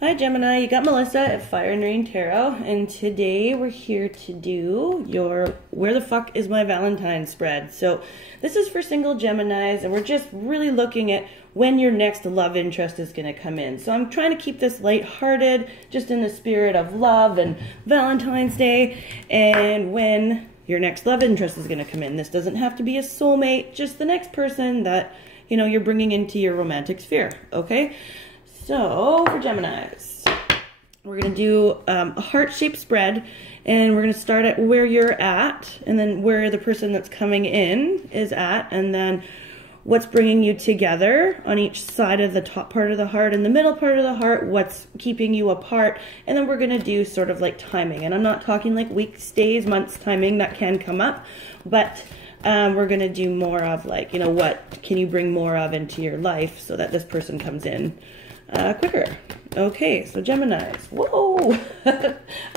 Hi Gemini, you got Melissa at Fire and Rain Tarot, and today we're here to do your Where the Fuck is My Valentine spread. So this is for single Geminis, and we're just really looking at when your next love interest is going to come in. So I'm trying to keep this lighthearted, just in the spirit of love and Valentine's Day, and when your next love interest is going to come in. This doesn't have to be a soulmate, just the next person that, you know, you're bringing into your romantic sphere, okay? So, for Geminis, we're going to do a heart-shaped spread, and we're going to start at where you're at, and then where the person that's coming in is at, and then what's bringing you together on each side of the top part of the heart and the middle part of the heart, what's keeping you apart, and then we're going to do sort of like timing. And I'm not talking like weeks, days, months timing, that can come up, but we're going to do more of like, you know, what can you bring more of into your life so that this person comes in quicker. Okay, so Geminis. Whoa!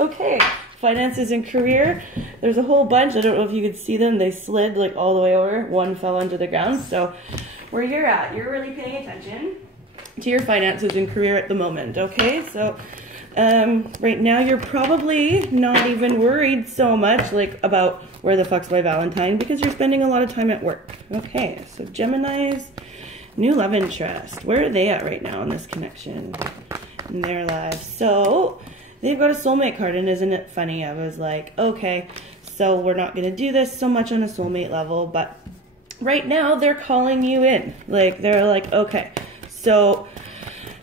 Okay, finances and career. There's a whole bunch. I don't know if you could see them. They slid like all the way over. One fell onto the ground. So where you're at, you're really paying attention to your finances and career at the moment. Okay, so right now you're probably not even worried so much like about where the fuck's my Valentine, because you're spending a lot of time at work. Okay, so Geminis. New love interest. Where are they at right now in this connection in their lives? So they've got a soulmate card, and isn't it funny? I was like, okay, so we're not going to do this so much on a soulmate level, but right now they're calling you in. Like, they're like, okay, so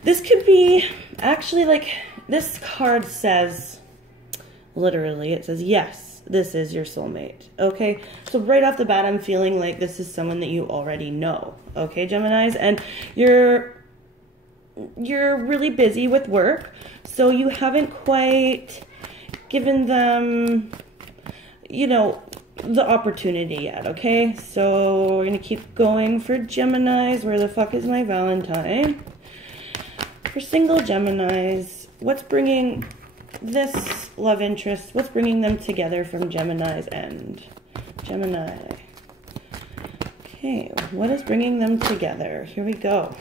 this could be actually like, this card says, literally, it says, yes, this is your soulmate. Okay, so right off the bat, I'm feeling like this is someone that you already know. Okay, Geminis, and you're really busy with work, so you haven't quite given them, you know, the opportunity yet. Okay, so we're gonna keep going for Geminis. Where the fuck is my Valentine? For single Geminis, what's bringing this love interest, what's bringing them together from Gemini's end? Gemini. Okay, what is bringing them together? Here we go.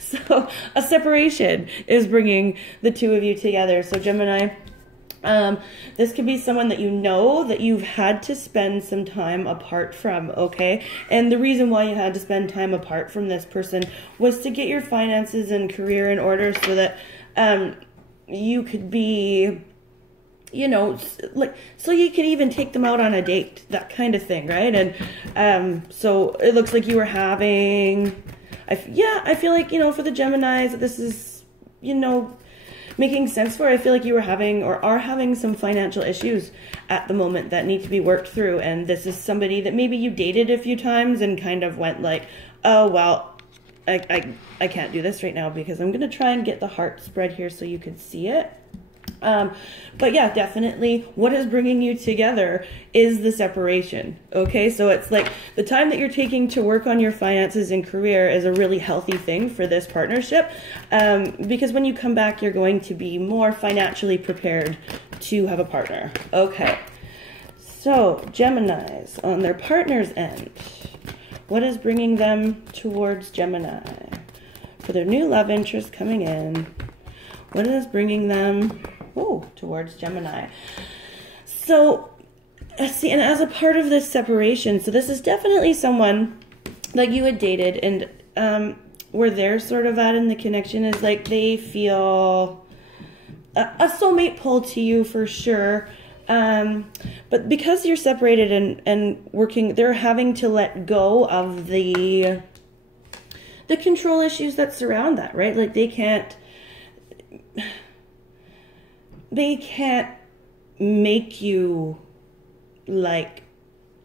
So a separation is bringing the two of you together. So Gemini, this could be someone that you know that you've had to spend some time apart from, okay? And the reason why you had to spend time apart from this person was to get your finances and career in order so that you could be, you know, like, so you could even take them out on a date, that kind of thing, right? And so it looks like you were having, I feel like, you know, for the Geminis, this is, you know, making sense for, I feel like you were having or are having some financial issues at the moment that need to be worked through. And this is somebody that maybe you dated a few times and kind of went like, oh, well, I can't do this right now, because I'm going to try and get the heart spread here so you can see it. But yeah, definitely what is bringing you together is the separation. Okay, so it's like the time that you're taking to work on your finances and career is a really healthy thing for this partnership, because when you come back, you're going to be more financially prepared to have a partner. Okay, so Geminis on their partner's end, what is bringing them towards Gemini? For their new love interest coming in, what is bringing them towards Gemini? So, see, and as a part of this separation, so this is definitely someone that you had dated, and where they're sort of at in the connection is like they feel a soulmate pull to you for sure. But because you're separated and working, they're having to let go of the control issues that surround that, right? Like they can't make you like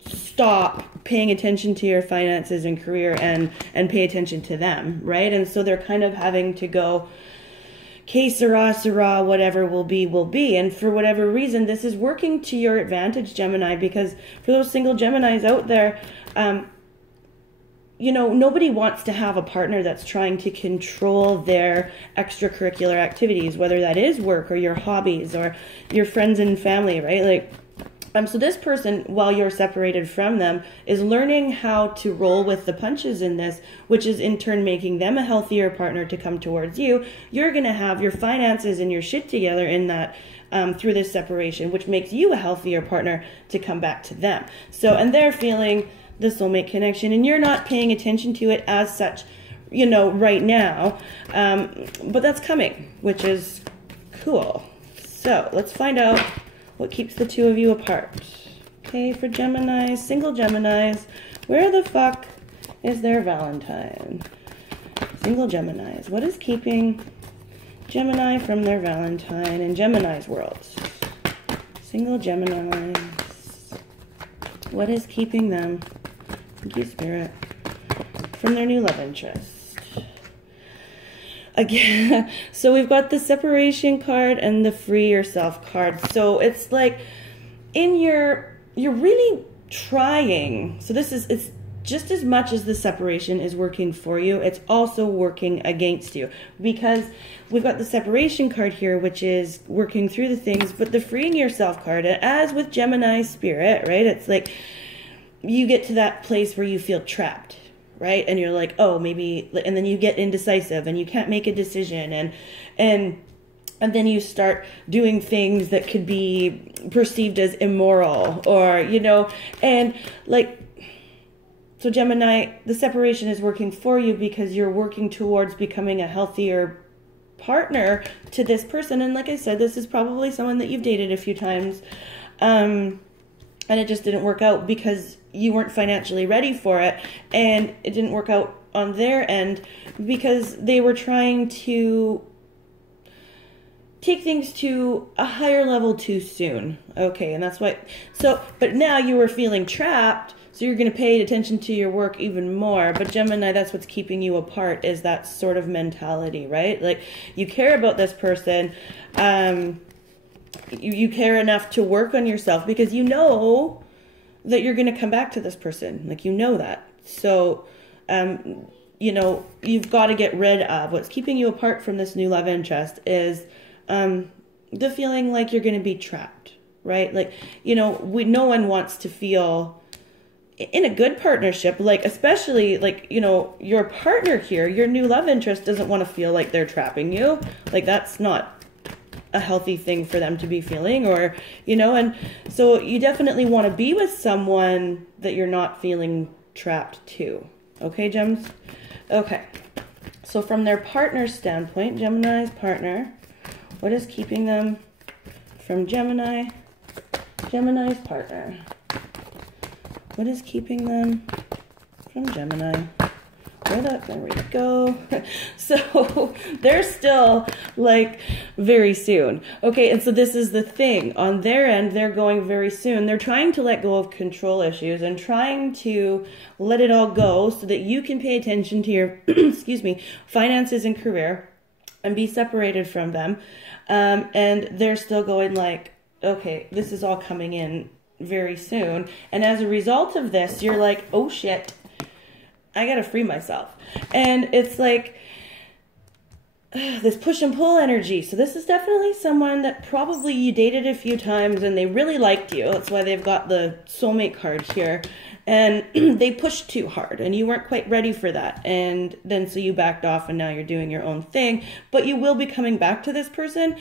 stop paying attention to your finances and career and pay attention to them, right? And so they're kind of having to go, que sera, whatever will be. And for whatever reason, this is working to your advantage, Gemini, because for those single Geminis out there, you know, nobody wants to have a partner that's trying to control their extracurricular activities, whether that is work or your hobbies or your friends and family, right? Like, So this person, while you're separated from them, is learning how to roll with the punches in this, which is in turn making them a healthier partner to come towards you. You're going to have your finances and your shit together in that through this separation, which makes you a healthier partner to come back to them. So, and they're feeling the soulmate connection, and you're not paying attention to it as such, you know, right now. But that's coming, which is cool. So let's find out what keeps the two of you apart. Okay, for Geminis, single Geminis, where the fuck is their Valentine? Single Geminis, what is keeping Gemini from their Valentine in Gemini's world? Single Geminis, what is keeping them, thank you Spirit, from their new love interest? Again, so we've got the separation card and the free yourself card. So it's like you're really trying. So it's just as much as the separation is working for you, it's also working against you, because we've got the separation card here, which is working through the things, but the freeing yourself card, as with Gemini spirit, right? It's like you get to that place where you feel trapped. Right? And you're like, oh, maybe, and then you get indecisive and you can't make a decision, and then you start doing things that could be perceived as immoral, or, you know, and like, so Gemini, the separation is working for you because you're working towards becoming a healthier partner to this person. And like I said, this is probably someone that you've dated a few times, and it just didn't work out because you weren't financially ready for it, and it didn't work out on their end because they were trying to take things to a higher level too soon. Okay, and that's why, so, but now you were feeling trapped, so you're going to pay attention to your work even more. But Gemini, that's what's keeping you apart, is that sort of mentality, right? Like, you care about this person, you care enough to work on yourself because you know that you're going to come back to this person. Like, you know that. So, you know, you've got to get rid of what's keeping you apart from this new love interest is the feeling like you're going to be trapped, right? Like, you know, no one wants to feel in a good partnership, like, especially, like, you know, your partner here, your new love interest doesn't want to feel like they're trapping you. Like, that's not a healthy thing for them to be feeling, or, you know, and so you definitely want to be with someone that you're not feeling trapped to. Okay, Gems? Okay. So from their partner's standpoint, Gemini's partner, what is keeping them from Gemini? Gemini's partner. What is keeping them from Gemini? There we go. So they're still like very soon. Okay, and so this is the thing. On their end, they're going very soon. They're trying to let go of control issues and trying to let it all go so that you can pay attention to your, excuse me, finances and career and be separated from them. And they're still going like, okay, this is all coming in very soon. And as a result of this, you're like, oh shit, I gotta free myself. And it's like this push and pull energy. So this is definitely someone that probably you dated a few times and they really liked you. That's why they've got the soulmate card here. And they pushed too hard and you weren't quite ready for that. And then so you backed off and now you're doing your own thing. But you will be coming back to this person.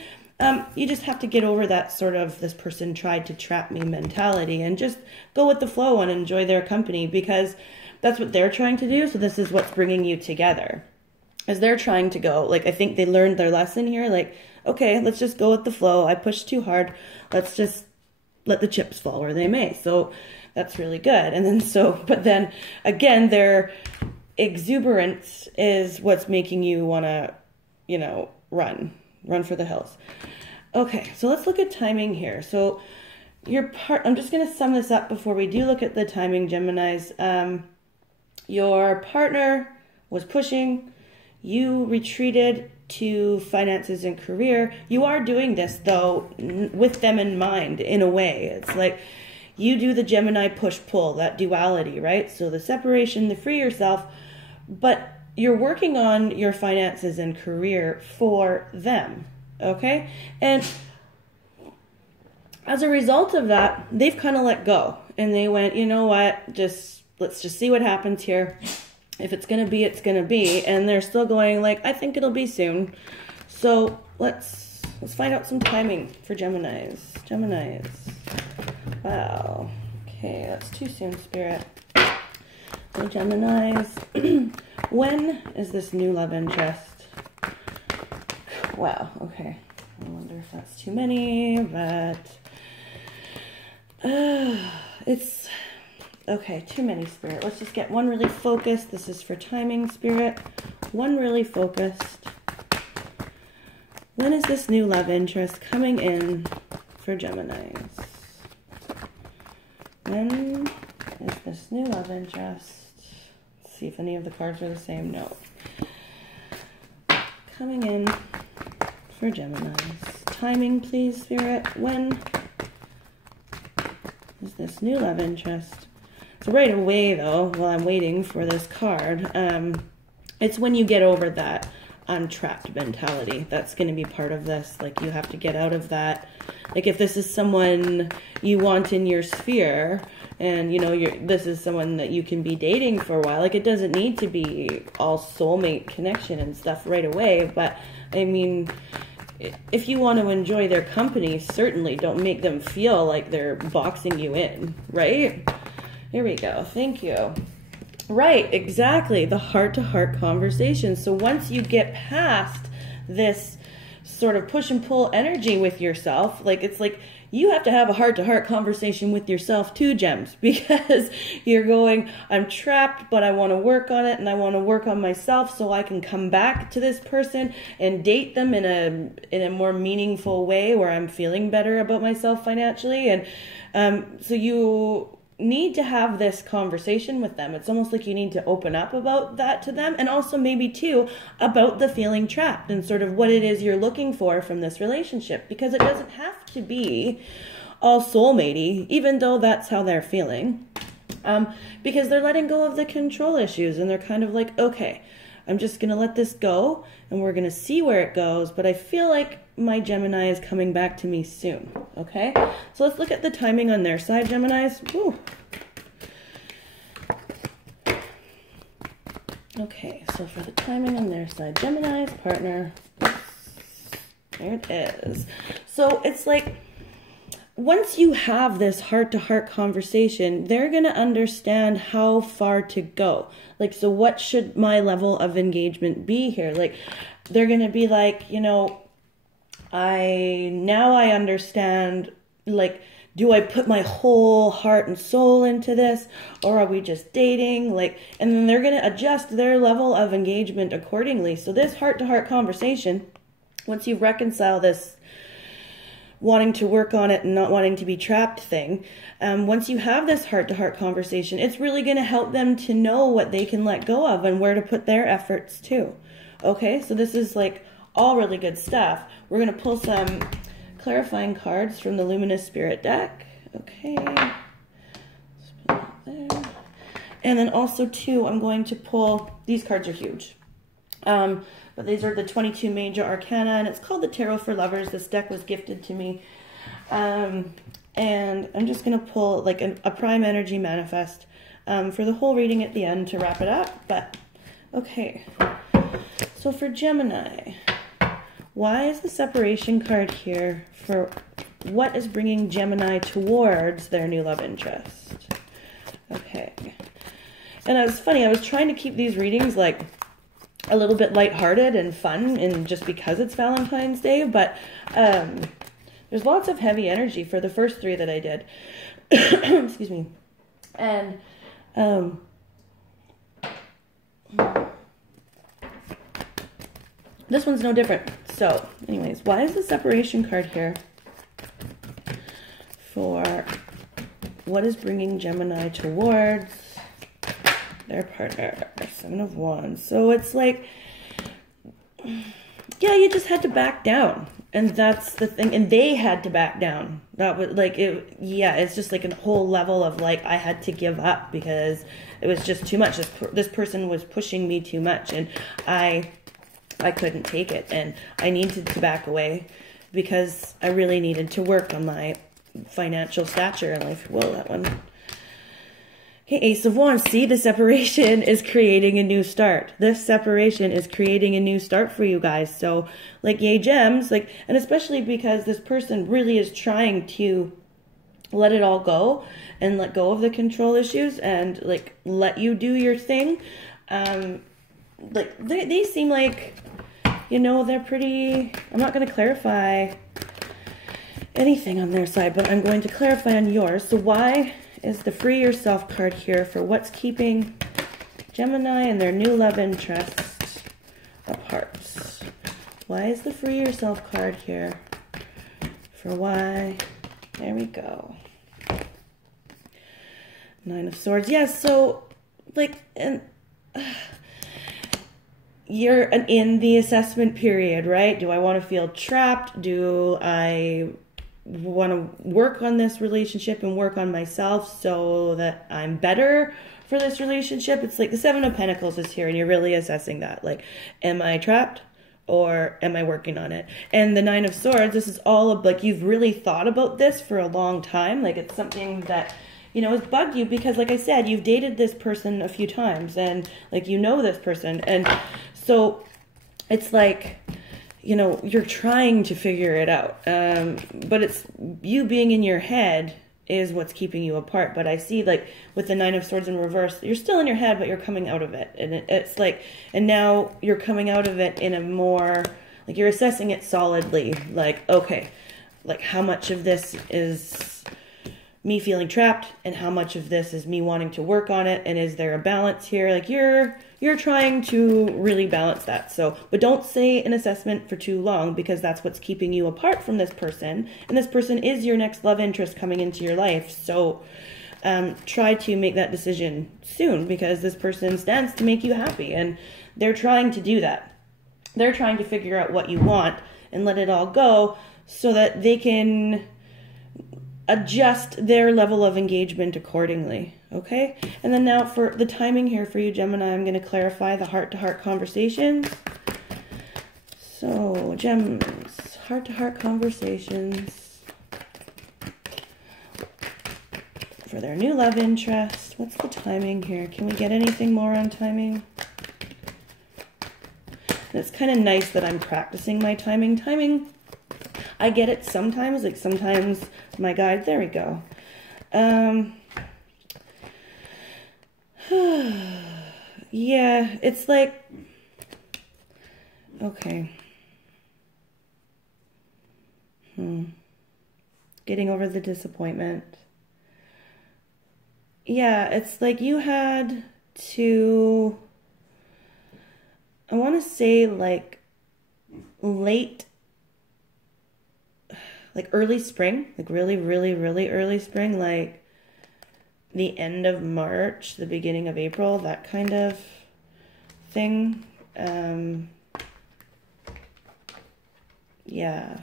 You just have to get over that sort of this person tried to trap me mentality and just go with the flow and enjoy their company, because that's what they're trying to do. So this is what's bringing you together, as they're trying to go. Like, I think they learned their lesson here. Like, okay, let's just go with the flow. I pushed too hard. Let's just let the chips fall where they may. So that's really good. And then but then again, their exuberance is what's making you want to, you know, run for the hills. Okay, so let's look at timing here. So I'm just going to sum this up before we do look at the timing, Geminis. Your partner was pushing, you retreated to finances and career. You are doing this, though, with them in mind, in a way. It's like you do the Gemini push-pull, that duality, right? So the separation, the free yourself, but you're working on your finances and career for them, okay? And as a result of that, they've kind of let go. And they went, you know what, let's just see what happens here. If it's going to be, it's going to be. And they're still going like, I think it'll be soon. So let's find out some timing for Geminis. Geminis. Wow. Okay, that's too soon, Spirit. So Geminis. When is this new love interest? Wow, okay. I wonder if that's too many, but it's okay, too many, Spirit. Let's just get one really focused. This is for timing, Spirit. One really focused. When is this new love interest coming in for Geminis? When is this new love interest? Let's see if any of the cards are the same. No. Coming in for Geminis. Timing, please, Spirit. When is this new love interest? So right away, though, while I'm waiting for this card, it's when you get over that untrapped mentality. That's going to be part of this. Like, you have to get out of that. Like, if this is someone you want in your sphere, and, you know, this is someone that you can be dating for a while, like, it doesn't need to be all soulmate connection and stuff right away. But, I mean, if you want to enjoy their company, certainly don't make them feel like they're boxing you in, right? Here we go. Thank you. Right, exactly. The heart-to-heart conversation. So once you get past this sort of push and pull energy with yourself, like, it's like you have to have a heart-to-heart conversation with yourself too, Gems, because you're going, I'm trapped, but I want to work on it, and I want to work on myself so I can come back to this person and date them in a more meaningful way where I'm feeling better about myself financially. And so you need to have this conversation with them. It's almost like you need to open up about that to them, and also maybe too about the feeling trapped and sort of what it is you're looking for from this relationship, because it doesn't have to be all soulmatey, even though that's how they're feeling, because they're letting go of the control issues, and they're kind of like, okay, I'm just gonna let this go and we're gonna see where it goes, but I feel like my Gemini is coming back to me soon. Okay, so let's look at the timing on their side, Geminis. Woo. Okay, so for the timing on their side, Gemini's partner, there it is. So it's like, once you have this heart-to-heart conversation, they're going to understand how far to go. Like, so what should my level of engagement be here? Like, they're going to be like, you know, now I understand, like, do I put my whole heart and soul into this, or are we just dating? Like, and then they're going to adjust their level of engagement accordingly. So this heart-to-heart conversation, once you reconcile this wanting to work on it and not wanting to be trapped thing, once you have this heart-to-heart conversation, it's really going to help them to know what they can let go of and where to put their efforts too. Okay, so this is like all really good stuff. We're going to pull some clarifying cards from the Luminous Spirit deck. Okay. Let's put that there. And then also, too, I'm going to pull, these cards are huge. But these are the 22 major arcana, and it's called the Tarot for Lovers. This deck was gifted to me. And I'm just going to pull like a prime energy manifest for the whole reading at the end to wrap it up. But, okay. So for Gemini, why is the separation card here for what is bringing Gemini towards their new love interest? Okay. And it was funny, I was trying to keep these readings like a little bit lighthearted and fun, and just because it's Valentine's Day, but there's lots of heavy energy for the first three that I did. Excuse me. And this one's no different. So, anyways, why is the separation card here for what is bringing Gemini towards their partner? Seven of Wands. So it's like, yeah, you just had to back down. And that's the thing. And they had to back down. That was like, yeah, it's just like a whole level of like, I had to give up because it was just too much. This person was pushing me too much, and I couldn't take it, and I needed to back away because I really needed to work on my financial stature in life. Whoa, that one. Okay, Ace of Wands. See, the separation is creating a new start. This separation is creating a new start for you guys. So, like, yay, gems. Like, and especially because this person really is trying to let it all go and let go of the control issues and, like, let you do your thing. Like, they seem like, you know, they're pretty... I'm not going to clarify anything on their side, but I'm going to clarify on yours. So why is the Free Yourself card here for what's keeping Gemini and their new love interest apart? Why is the Free Yourself card here for why? There we go. Nine of Swords. Yes, so, like, and you're in the assessment period, right? Do I want to feel trapped? Do I want to work on this relationship and work on myself so that I'm better for this relationship? It's like the Seven of Pentacles is here and you're really assessing that. Like, am I trapped or am I working on it? And the Nine of Swords, this is all of, like, you've really thought about this for a long time. Like, it's something that, you know, has bugged you because, like I said, you've dated this person a few times and, like, you know this person. And so it's like, you know, you're trying to figure it out. But it's you being in your head is what's keeping you apart. But I see, like, with the Nine of Swords in reverse, you're still in your head, but you're coming out of it. And it's like, and now you're coming out of it in a more, like, you're assessing it solidly. Like, okay, like, how much of this is me feeling trapped and how much of this is me wanting to work on it, and is there a balance here? Like, you're trying to really balance that. So, but don't say an assessment for too long because that's what's keeping you apart from this person, and this person is your next love interest coming into your life. So try to make that decision soon because this person stands to make you happy and they're trying to do that. They're trying to figure out what you want and let it all go so that they can adjust their level of engagement accordingly, okay? And then now for the timing here for you, Gemini, I'm going to clarify the heart-to-heart conversations. So, gems, heart-to-heart conversations for their new love interest. What's the timing here? Can we get anything more on timing? And it's kind of nice that I'm practicing my timing. I get it sometimes, like sometimes my guide, there we go. Yeah, it's like, okay. Getting over the disappointment. Yeah, it's like you had to, I want to say like late, like early spring, like really early spring, like the end of March, the beginning of April, that kind of thing. Yeah,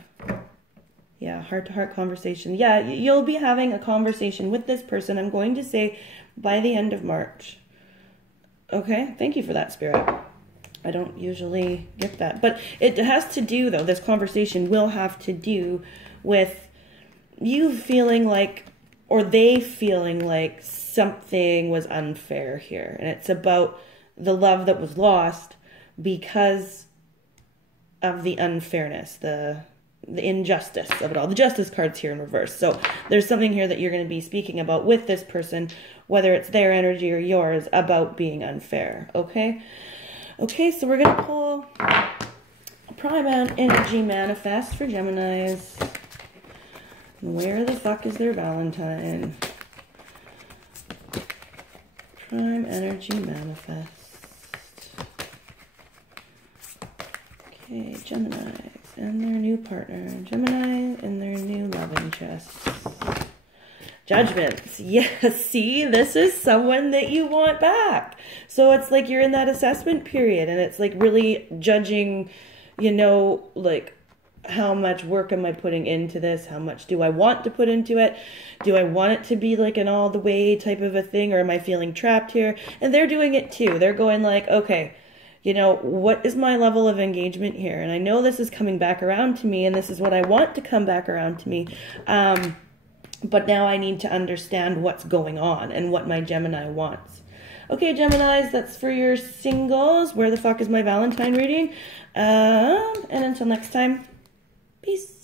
heart-to-heart conversation. Yeah, you'll be having a conversation with this person, I'm going to say, by the end of March. Okay, thank you for that, Spirit. I don't usually get that. But it has to do, though, this conversation will have to do with you feeling like, or they feeling like something was unfair here. And it's about the love that was lost because of the unfairness, the injustice of it all. The Justice card's here in reverse. So there's something here that you're going to be speaking about with this person, whether it's their energy or yours, about being unfair. Okay? Okay, so we're going to pull Prime Energy Manifest for Geminis. Where the fuck is their Valentine? Prime Energy Manifest. Okay, Geminis and their new partner. Gemini and their new love interest. Judgments. Yes, see, this is someone that you want back. So it's like you're in that assessment period and it's like really judging, you know, like how much work am I putting into this? How much do I want to put into it? Do I want it to be like an all the way type of a thing, or am I feeling trapped here? And they're doing it too. They're going like, okay, you know, what is my level of engagement here? And I know this is coming back around to me and this is what I want to come back around to me. But now I need to understand what's going on and what my Gemini wants. Okay, Geminis, that's for your singles. Where the fuck is my Valentine reading? And until next time, peace.